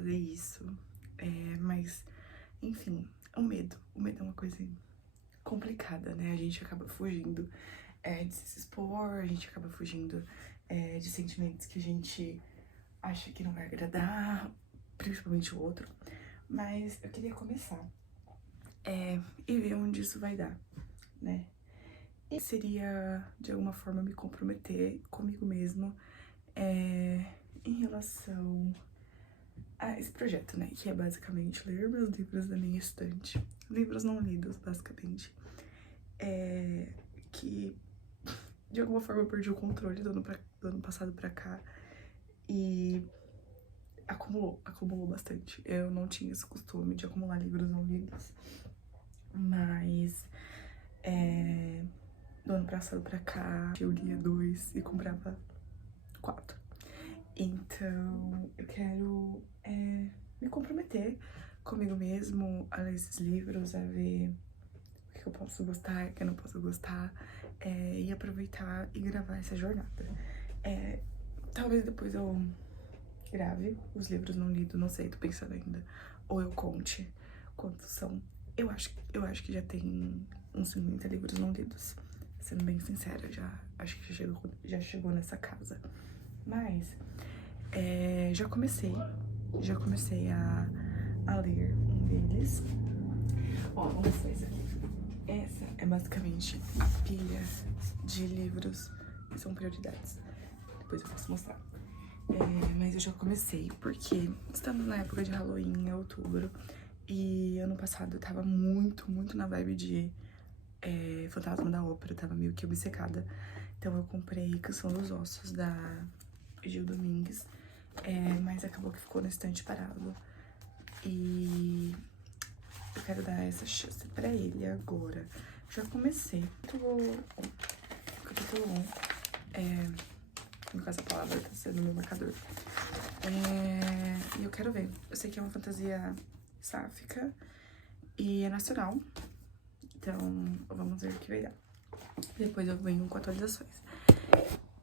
fazer isso, mas, enfim, o medo é uma coisa complicada, né? A gente acaba fugindo de se expor, a gente acaba fugindo de sentimentos que a gente acha que não vai agradar, principalmente o outro. Mas eu queria começar e ver onde isso vai dar, né? E seria, de alguma forma, me comprometer comigo mesmo em relação a esse projeto, né? Que é basicamente ler meus livros da minha estante. Livros não lidos, basicamente. Que, de alguma forma, eu perdi o controle do ano passado pra cá. E acumulou bastante. Eu não tinha esse costume de acumular livros não lidos. Mas, do ano passado pra cá, eu lia 2 e comprava 4. Então, eu quero me comprometer comigo mesmo a ler esses livros, a ver o que eu posso gostar, o que eu não posso gostar, e aproveitar e gravar essa jornada. Talvez depois eu grave os livros não lidos, não sei, tô pensando ainda. Ou eu conte quantos são. Eu acho que já tem uns 50 livros não lidos. Sendo bem sincera, acho que já chegou nessa casa. Mas já comecei a ler um deles. Ó, vamos ver isso aqui. Essa é basicamente a pilha de livros que são prioridades. Depois eu posso mostrar. Mas eu já comecei porque estamos na época de Halloween, em outubro. E ano passado eu tava muito na vibe de Fantasma da Ópera. Eu tava meio que obcecada. Então eu comprei Canção dos Ossos, da Gil Domingues. Mas acabou que ficou na estante parado. E eu quero dar essa chance pra ele agora. Já comecei. Capítulo 1. No caso, a palavra tá sendo meu marcador. E eu quero ver. Eu sei que é uma fantasia sáfica e é nacional. Então, vamos ver o que vai dar. Depois eu venho com atualizações.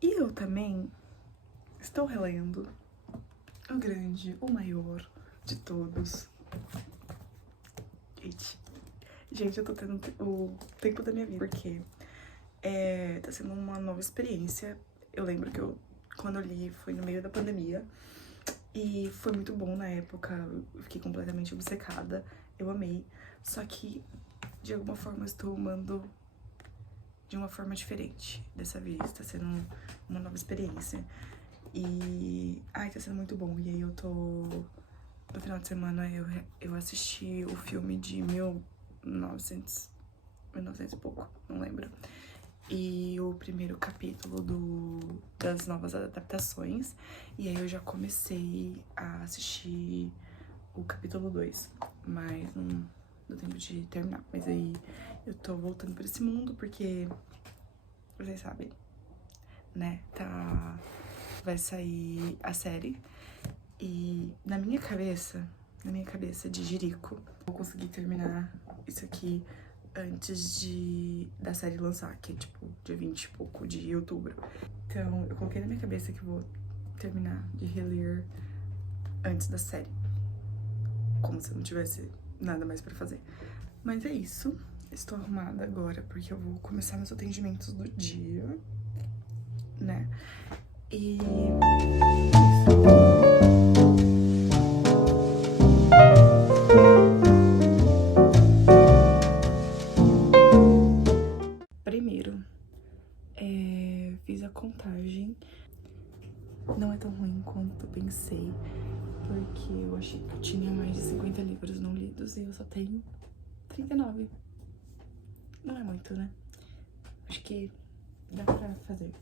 E eu também estou relendo o grande, o maior de todos. Gente, eu tô tendo o tempo da minha vida, porque tá sendo uma nova experiência. Eu lembro que quando eu li, foi no meio da pandemia. E foi muito bom na época, eu fiquei completamente obcecada, eu amei. Só que, de alguma forma, eu estou amando de uma forma diferente dessa vez. Tá sendo uma nova experiência. E, tá sendo muito bom. E aí eu tô... No final de semana eu assisti o filme de 1900 e pouco, não lembro. E o primeiro capítulo das novas adaptações. E aí eu já comecei a assistir o capítulo 2, mas não deu tempo de terminar. Mas aí eu tô voltando pra esse mundo porque, vocês sabem, né, vai sair a série. E na minha cabeça de jirico, eu consegui terminar isso aqui antes da série lançar, que é tipo dia 20 e pouco de outubro. Então eu coloquei na minha cabeça que eu vou terminar de reler antes da série, como se eu não tivesse nada mais pra fazer. Mas é isso, estou arrumada agora porque eu vou começar meus atendimentos do dia, né? E primeiro, fiz a contagem. Não é tão ruim quanto eu pensei, porque eu achei que eu tinha mais de 50 livros não lidos e eu só tenho 39. Não é muito, né? Acho que dá pra fazer.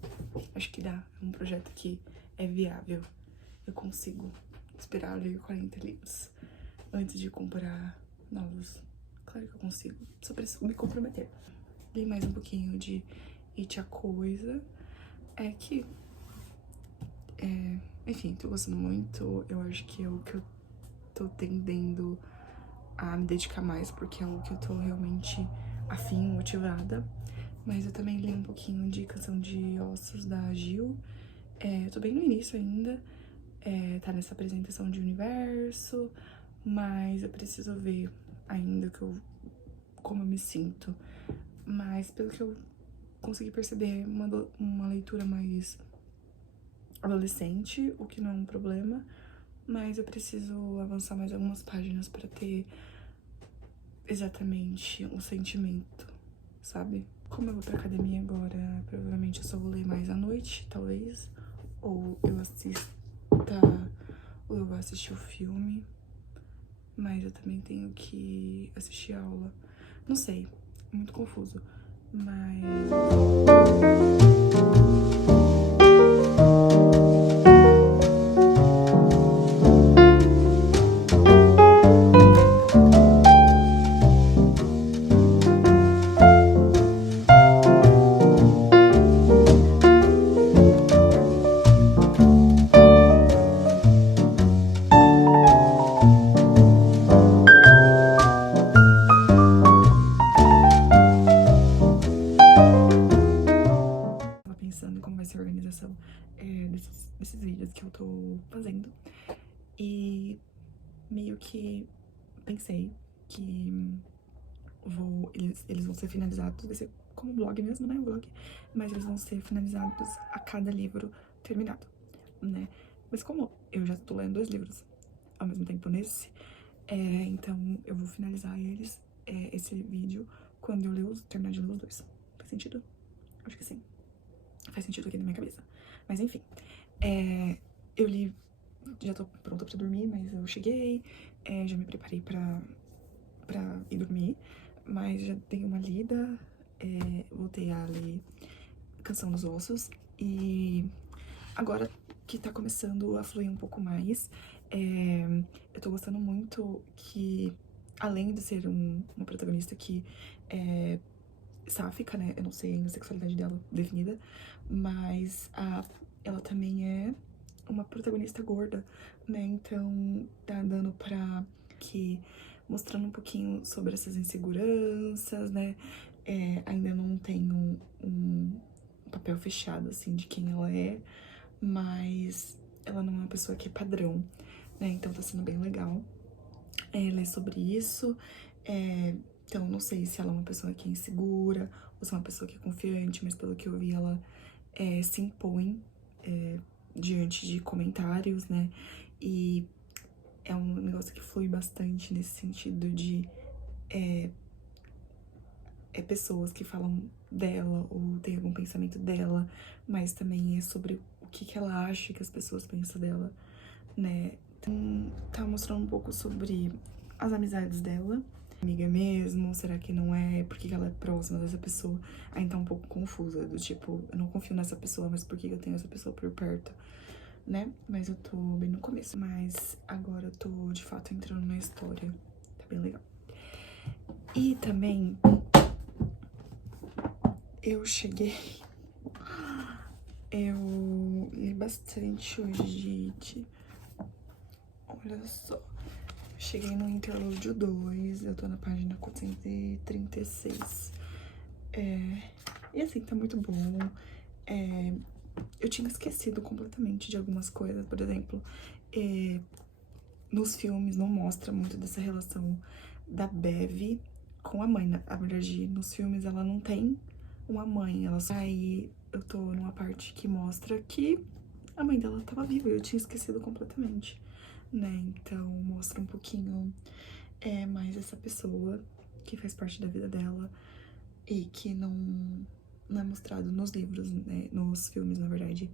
Acho que dá. É um projeto que é viável. Eu consigo esperar ler 40 livros antes de comprar novos. Claro que eu consigo. Só preciso me comprometer. Li mais um pouquinho de It a Coisa. Enfim, tô gostando muito. Eu acho que é o que eu tô tendendo a me dedicar mais, porque é o que eu tô realmente afim, motivada. Mas eu também li um pouquinho de Canção de Ossos, da Gil. Eu tô bem no início ainda. tá nessa apresentação de universo, mas eu preciso ver ainda como eu me sinto. Mas pelo que eu consegui perceber, uma leitura mais adolescente, o que não é um problema, mas eu preciso avançar mais algumas páginas pra ter exatamente um sentimento, sabe? Como eu vou pra academia agora, provavelmente eu só vou ler mais à noite, talvez, ou eu vou assistir o filme, mas eu também tenho que assistir a aula. Não sei, é muito confuso, mas... pensando em como vai ser a organização desses vídeos que eu tô fazendo. E meio que pensei que eles vão ser finalizados, vai ser como um blog mesmo, né? Um blog, mas eles vão ser finalizados a cada livro terminado, né? Mas como eu já tô lendo 2 livros ao mesmo tempo nesse, então eu vou finalizar esse vídeo quando eu terminar de ler os 2. Faz sentido? Acho que sim. Faz sentido aqui na minha cabeça. Mas enfim, eu li, já tô pronta pra dormir, mas eu cheguei, já me preparei pra ir dormir, mas já dei uma lida, voltei a ler Canção dos Ossos, e agora que tá começando a fluir um pouco mais, eu tô gostando muito que, além de ser uma protagonista que é sáfica, né, eu não sei ainda a sexualidade dela definida, mas ela também é uma protagonista gorda, né, então tá dando pra mostrando um pouquinho sobre essas inseguranças, né, ainda não tenho um papel fechado, assim, de quem ela é, mas ela não é uma pessoa que é padrão, né, então tá sendo bem legal ler sobre isso, então não sei se ela é uma pessoa que é insegura, ou se é uma pessoa que é confiante, mas pelo que eu vi ela se impõe diante de comentários, né, e é um negócio que flui bastante nesse sentido de pessoas que falam dela ou tem algum pensamento dela, mas também é sobre o que ela acha que as pessoas pensam dela, né. Então, tá mostrando um pouco sobre as amizades dela. Amiga mesmo? Será que não é? Por que ela é próxima dessa pessoa? Aí tá um pouco confusa, do tipo, eu não confio nessa pessoa, mas por que eu tenho essa pessoa por perto, né? Mas eu tô bem no começo. Mas agora eu tô, de fato, entrando na história. Tá bem legal. E também, eu li bastante hoje, gente. Olha só. Cheguei no Interlúdio 2, eu tô na página 436. E assim, tá muito bom. Eu tinha esquecido completamente de algumas coisas, por exemplo, nos filmes não mostra muito dessa relação da Bev com a mãe. Na verdade, nos filmes ela não tem uma mãe, Aí eu tô numa parte que mostra que a mãe dela tava viva, eu tinha esquecido completamente, né? Então mostra um pouquinho mais essa pessoa que faz parte da vida dela e que não é mostrado nos livros, né? Nos filmes, na verdade.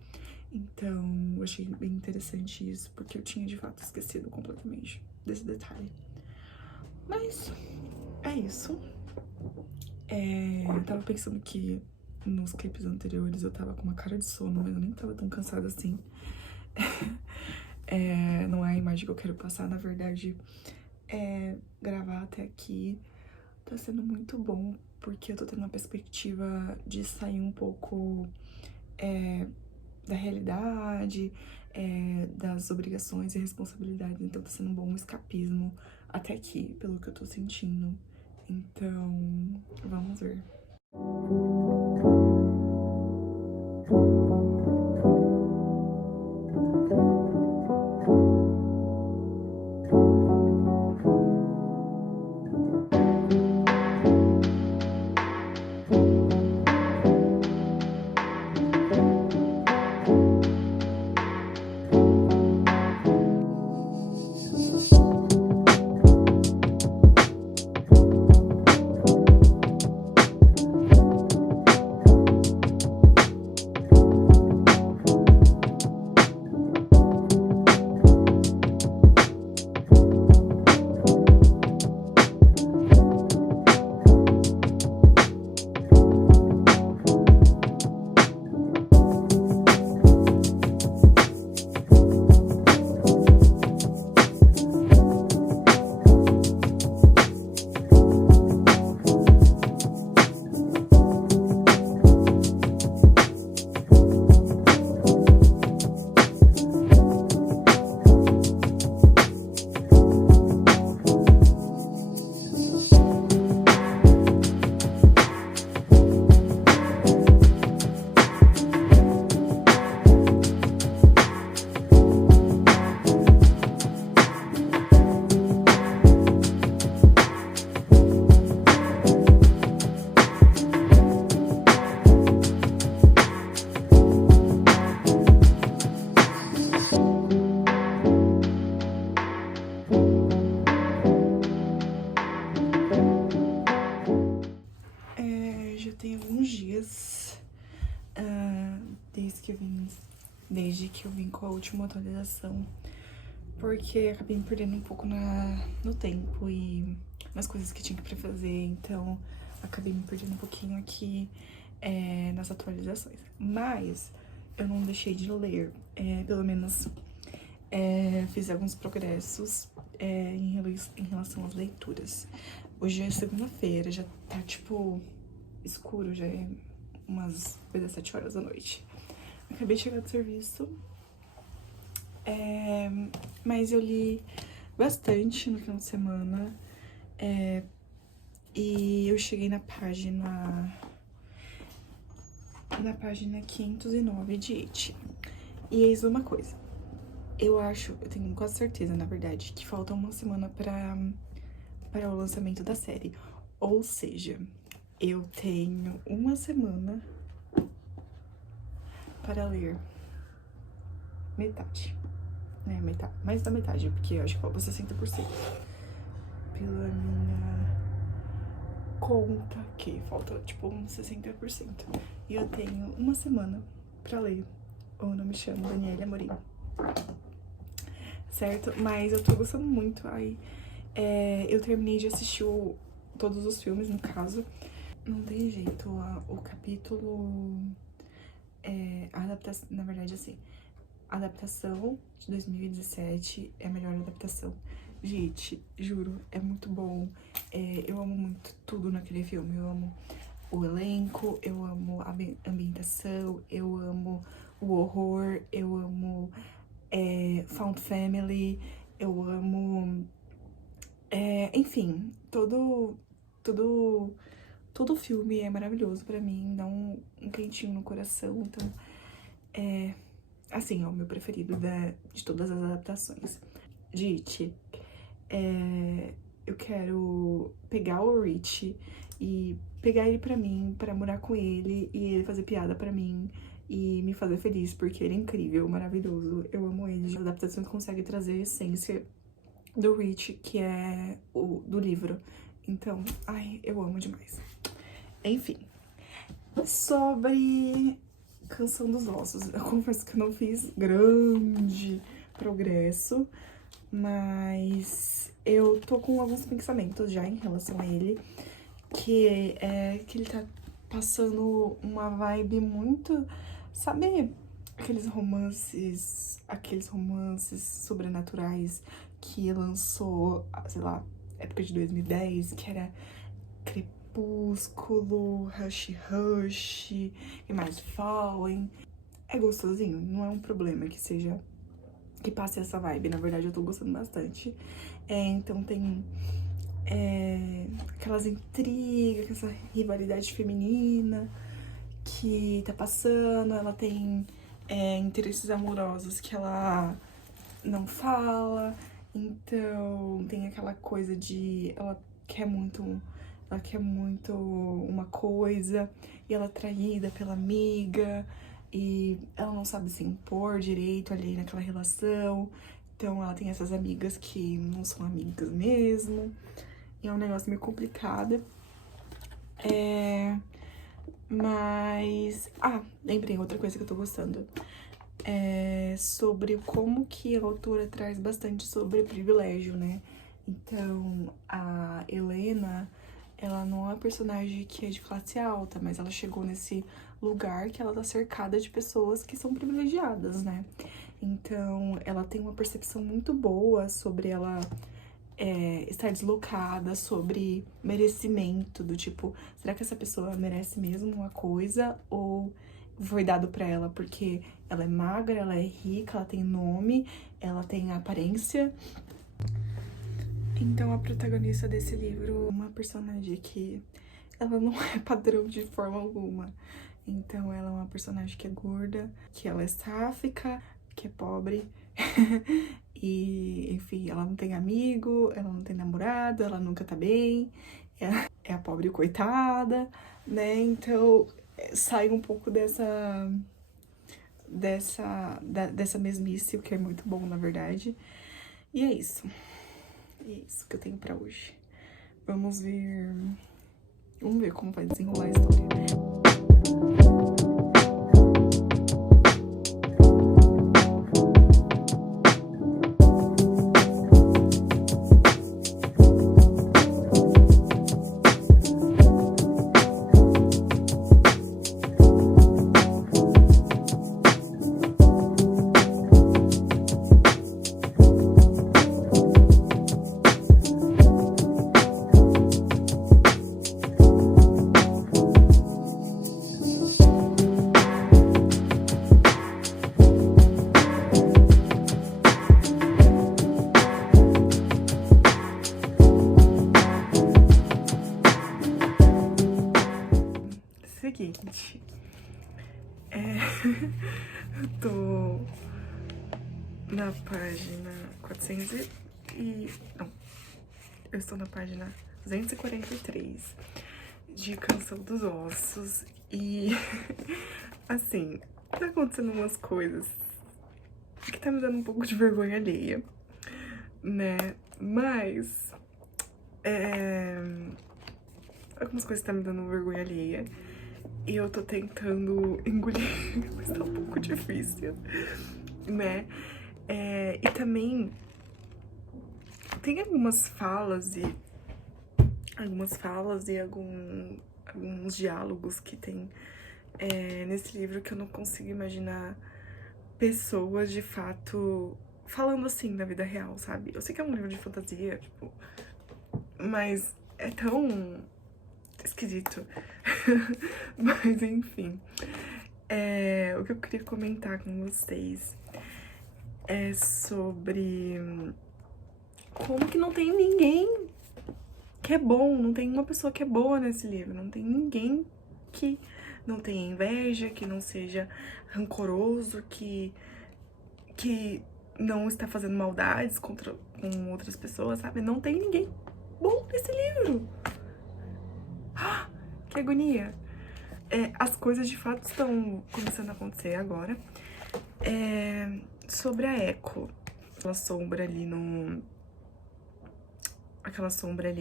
Então, eu achei bem interessante isso, porque eu tinha, de fato, esquecido completamente desse detalhe. Mas, é isso. Eu tava pensando que nos clipes anteriores eu tava com uma cara de sono, mas eu nem tava tão cansada assim. Não é a imagem que eu quero passar, na verdade. Gravar até aqui tá sendo muito bom, porque eu tô tendo uma perspectiva de sair um pouco da realidade, das obrigações e responsabilidades. Então tá sendo um bom escapismo até aqui, pelo que eu tô sentindo. Então, vamos ver. já tem alguns dias desde que eu vim com a última atualização, porque acabei me perdendo um pouco no tempo e nas coisas que tinha pra fazer, então acabei me perdendo um pouquinho aqui nas atualizações. Mas eu não deixei de ler, pelo menos fiz alguns progressos em relação às leituras. Hoje é segunda-feira, já tá, tipo, escuro, já é umas 17 horas da noite. Acabei de chegar do serviço, mas eu li bastante no final de semana, e eu cheguei na página 509 de It. E eis uma coisa, eu tenho quase certeza, na verdade, que falta uma semana para o lançamento da série. Ou seja, eu tenho uma semana para ler metade. Metade, mais da metade, porque eu acho que falta 60%. Pela minha conta, que falta, tipo, uns 60%. E eu tenho uma semana pra ler O Não Me Chamo Daniela Amorim. Certo? Mas eu tô gostando muito. Aí, eu terminei de assistir todos os filmes, no caso. Não tem jeito, o capítulo... a adaptação, na verdade, assim... A adaptação de 2017 é a melhor adaptação. Gente, juro, é muito bom. Eu amo muito tudo naquele filme. Eu amo o elenco, eu amo a ambientação, eu amo o horror, eu amo Found Family, eu amo... enfim, todo o filme é maravilhoso pra mim, dá um quentinho no coração, então... assim, é o meu preferido de todas as adaptações. De It, eu quero pegar o Rich e pegar ele pra mim, pra morar com ele, e ele fazer piada pra mim e me fazer feliz, porque ele é incrível, maravilhoso, eu amo ele. A adaptação consegue trazer a essência do Rich, que é do livro. Então, ai, eu amo demais. Enfim, sobre Canção dos Ossos, eu confesso que eu não fiz grande progresso, mas eu tô com alguns pensamentos já em relação a ele, que é que ele tá passando uma vibe muito, sabe, aqueles romances sobrenaturais que lançou, sei lá, época de 2010, que era Crepúsculo, Hush Hush e mais Fallen. É gostosinho, não é um problema que passe essa vibe. Na verdade, eu tô gostando bastante. Então tem aquelas intrigas, essa rivalidade feminina que tá passando. Ela tem interesses amorosos que ela não fala. Então tem aquela coisa de ela quer muito uma coisa e ela é traída pela amiga e ela não sabe se impor direito ali naquela relação. Então ela tem essas amigas que não são amigas mesmo. E é um negócio meio complicado. Mas... lembrei outra coisa que eu tô gostando. Sobre como que a autora traz bastante sobre privilégio, né? Então, a Helena, ela não é uma personagem que é de classe alta, mas ela chegou nesse lugar que ela tá cercada de pessoas que são privilegiadas, né? Então, ela tem uma percepção muito boa sobre ela estar deslocada, sobre merecimento, do tipo, será que essa pessoa merece mesmo uma coisa ou foi dado pra ela porque ela é magra, ela é rica, ela tem nome, ela tem aparência? Então, a protagonista desse livro é uma personagem que ela não é padrão de forma alguma. Então, ela é uma personagem que é gorda, que ela é sáfica, que é pobre. E, enfim, ela não tem amigo, ela não tem namorado, ela nunca tá bem. É a pobre coitada, né? Então, sai um pouco dessa mesmice, o que é muito bom, na verdade. E é isso. E é isso que eu tenho pra hoje. Vamos ver Vamos ver como vai desenrolar a história. Seguinte, eu tô na página 400 não, eu estou na página 243 de Canção dos Ossos e, assim, tá acontecendo umas coisas que tá me dando um pouco de vergonha alheia, né, mas, algumas coisas tá me dando vergonha alheia e eu tô tentando engolir, mas tá um pouco difícil, né, e também tem alguns diálogos que tem nesse livro que eu não consigo imaginar pessoas de fato falando assim na vida real, sabe? Eu sei que é um livro de fantasia, tipo, mas é tão esquisito. Mas enfim, o que eu queria comentar com vocês é sobre como que não tem ninguém que é bom, não tem uma pessoa que é boa nesse livro, não tem ninguém que não tenha inveja, que não seja rancoroso, que não está fazendo maldades com outras pessoas, sabe? Não tem ninguém bom nesse livro. Que agonia. As coisas de fato estão começando a acontecer agora. Sobre a Echo, aquela sombra ali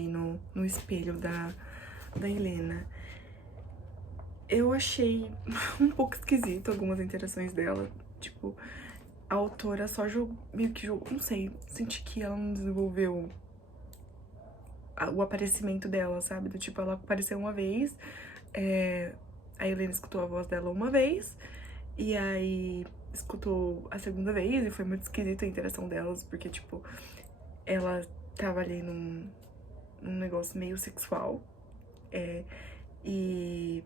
no espelho da Helena. Eu achei um pouco esquisito algumas interações dela, tipo, a autora só meio que jogou, não sei, senti que ela não desenvolveu o aparecimento dela, sabe? Do tipo, ela apareceu uma vez, a Helena escutou a voz dela uma vez, e aí escutou a segunda vez, e foi muito esquisita a interação delas, porque, tipo, ela tava ali num negócio meio sexual, e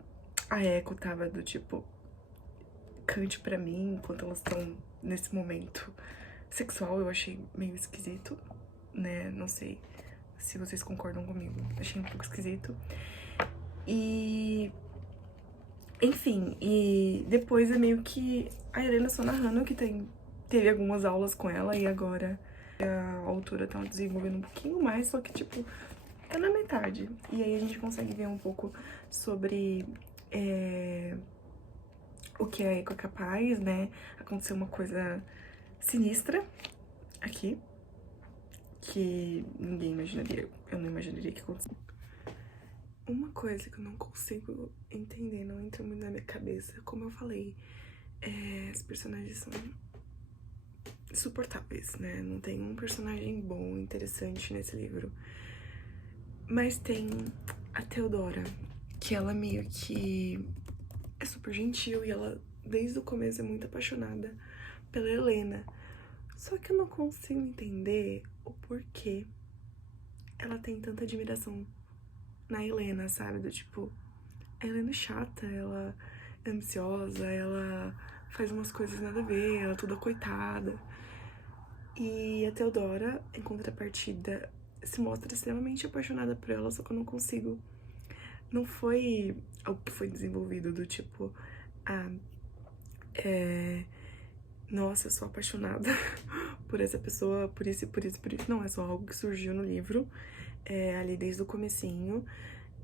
a Echo tava do tipo, cante pra mim enquanto elas estão nesse momento sexual. Eu achei meio esquisito, né? Não sei se vocês concordam comigo. Achei um pouco esquisito. E... enfim, e depois é meio que a Helena só narrando que teve algumas aulas com ela e agora a autora tá desenvolvendo um pouquinho mais, só que, tipo, é na metade. E aí a gente consegue ver um pouco sobre o que a Echo é capaz, né? Aconteceu uma coisa sinistra aqui, que ninguém imaginaria, eu não imaginaria que acontecesse. Uma coisa que eu não consigo entender, não entra muito na minha cabeça, como eu falei, os personagens são insuportáveis, né? Não tem um personagem bom, interessante nesse livro. Mas tem a Theodora, que ela meio que é super gentil e ela, desde o começo, é muito apaixonada pela Helena. Só que eu não consigo entender o porquê ela tem tanta admiração na Helena, sabe? Do tipo, a Helena é chata, ela é ambiciosa, ela faz umas coisas nada a ver, ela é toda coitada. E a Theodora, em contrapartida, se mostra extremamente apaixonada por ela, só que eu não consigo. Não foi algo que foi desenvolvido do tipo, nossa, eu sou apaixonada por essa pessoa, por isso, por isso, por isso. Não, é só algo que surgiu no livro, ali desde o comecinho.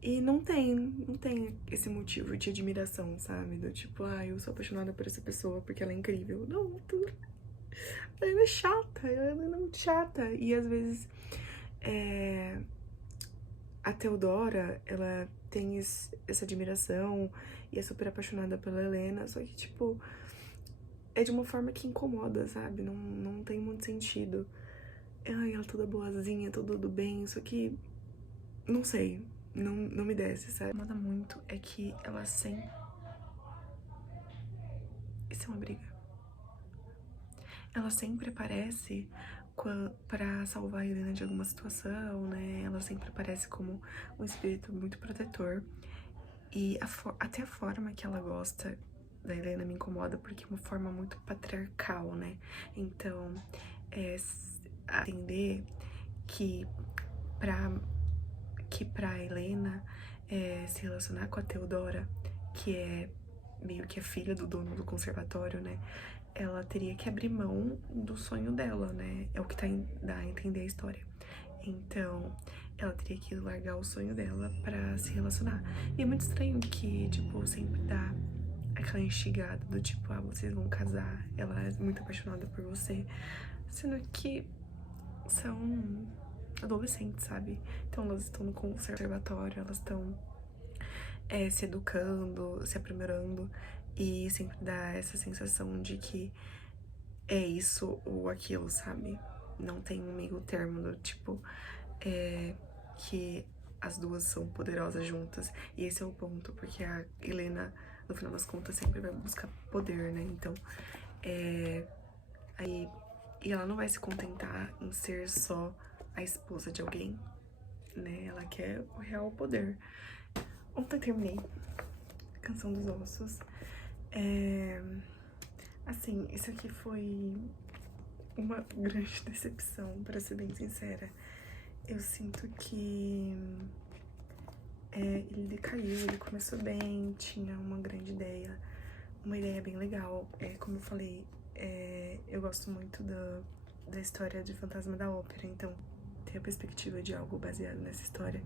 E não tem esse motivo de admiração, sabe? Do tipo, eu sou apaixonada por essa pessoa porque ela é incrível. Não, ela é chata, ela é muito chata. E às vezes, a Theodora, ela tem essa admiração e é super apaixonada pela Helena, só que, tipo, é de uma forma que incomoda, sabe? Não tem muito sentido. Ai, ela toda boazinha, tudo do bem, só que, não sei, não me desce, sabe? Incomoda muito é que ela sempre... Isso é uma briga. Ela sempre aparece pra salvar a Helena de alguma situação, né? Ela sempre aparece como um espírito muito protetor. E até a forma que ela gosta da Helena me incomoda, porque é uma forma muito patriarcal, né? Então, entender que pra Helena se relacionar com a Theodora, que é meio que a filha do dono do conservatório, né? Ela teria que abrir mão do sonho dela, né? É o que dá a entender a história. Então, ela teria que largar o sonho dela pra se relacionar. E é muito estranho que, tipo, sempre dá aquela instigada do tipo, vocês vão casar, ela é muito apaixonada por você. Sendo que são adolescentes, sabe? Então elas estão no conservatório, elas estão se educando, se aprimorando. E sempre dá essa sensação de que é isso ou aquilo, sabe? Não tem um meio termo do tipo, que as duas são poderosas juntas. E esse é o ponto, porque a Helena, no final das contas, sempre vai buscar poder, né? Então, e ela não vai se contentar em ser só a esposa de alguém, né? Ela quer o real poder. Ontem eu terminei Canção dos Ossos. Assim, isso aqui foi uma grande decepção, pra ser bem sincera. Eu sinto que ele decaiu, ele começou bem, tinha uma grande ideia, uma ideia bem legal. Como eu falei, eu gosto muito da história de Fantasma da Ópera, então ter a perspectiva de algo baseado nessa história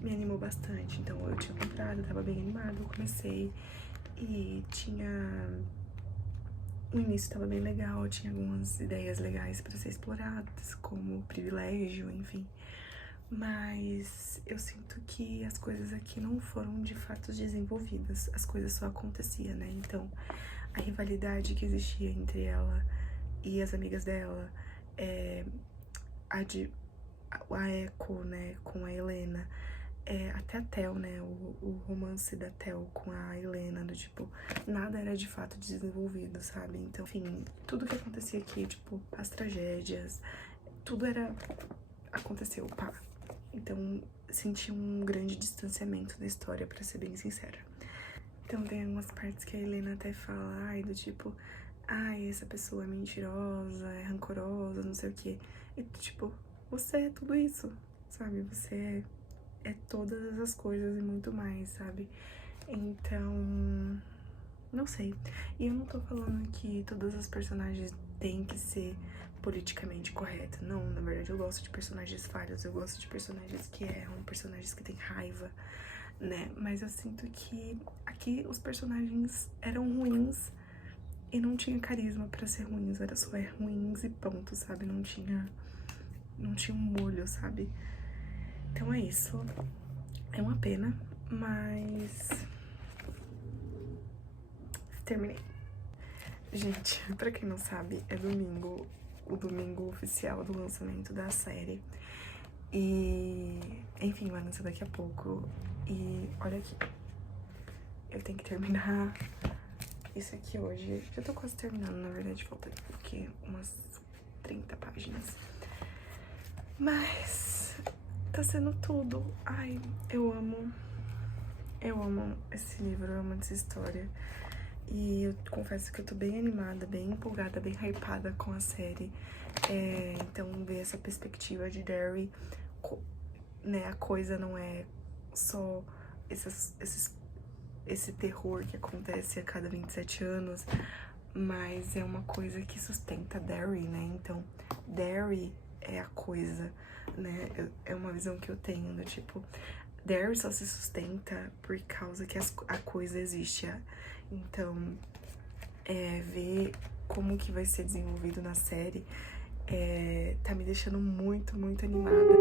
me animou bastante. Então eu tinha comprado, eu tava bem animada, eu comecei e o início tava bem legal, tinha algumas ideias legais pra ser exploradas, como privilégio, enfim. Mas eu sinto que as coisas aqui não foram de fato desenvolvidas, as coisas só aconteciam, né? Então, a rivalidade que existia entre ela e as amigas dela, a Echo, né, com a Helena, até a Theo, né, o romance da Theo com a Helena, do tipo, nada era de fato desenvolvido, sabe? Então, enfim, tudo que acontecia aqui, tipo, as tragédias, tudo aconteceu, pá. Então, senti um grande distanciamento da história, pra ser bem sincera. Então, tem algumas partes que a Helena até fala, do tipo, essa pessoa é mentirosa, é rancorosa, não sei o quê. E, tipo, você é tudo isso, sabe? Você é todas as coisas e muito mais, sabe? Então, não sei. E eu não tô falando que todas as personagens têm que ser politicamente correta. Não, na verdade eu gosto de personagens falhos, eu gosto de personagens que erram, personagens que têm raiva, né? Mas eu sinto que aqui os personagens eram ruins e não tinha carisma pra ser ruins, era só ruins e ponto, sabe? Não tinha um molho, sabe? Então é isso. É uma pena, mas terminei. Gente, pra quem não sabe, é domingo, o domingo oficial do lançamento da série. E, enfim, vai lançar daqui a pouco. E olha aqui, eu tenho que terminar isso aqui hoje. Já tô quase terminando, na verdade, falta aqui umas 30 páginas. Mas tá sendo tudo. Ai, eu amo esse livro, eu amo essa história. E eu confesso que eu tô bem animada, bem empolgada, bem hypada com a série. Então, ver essa perspectiva de Derry, né? A coisa não é só esse terror que acontece a cada 27 anos, mas é uma coisa que sustenta Derry, né? Então, Derry é a coisa, né? É uma visão que eu tenho, do tipo, Derry só se sustenta por causa que a coisa existe. Então, ver como que vai ser desenvolvido na série tá me deixando muito, muito animada.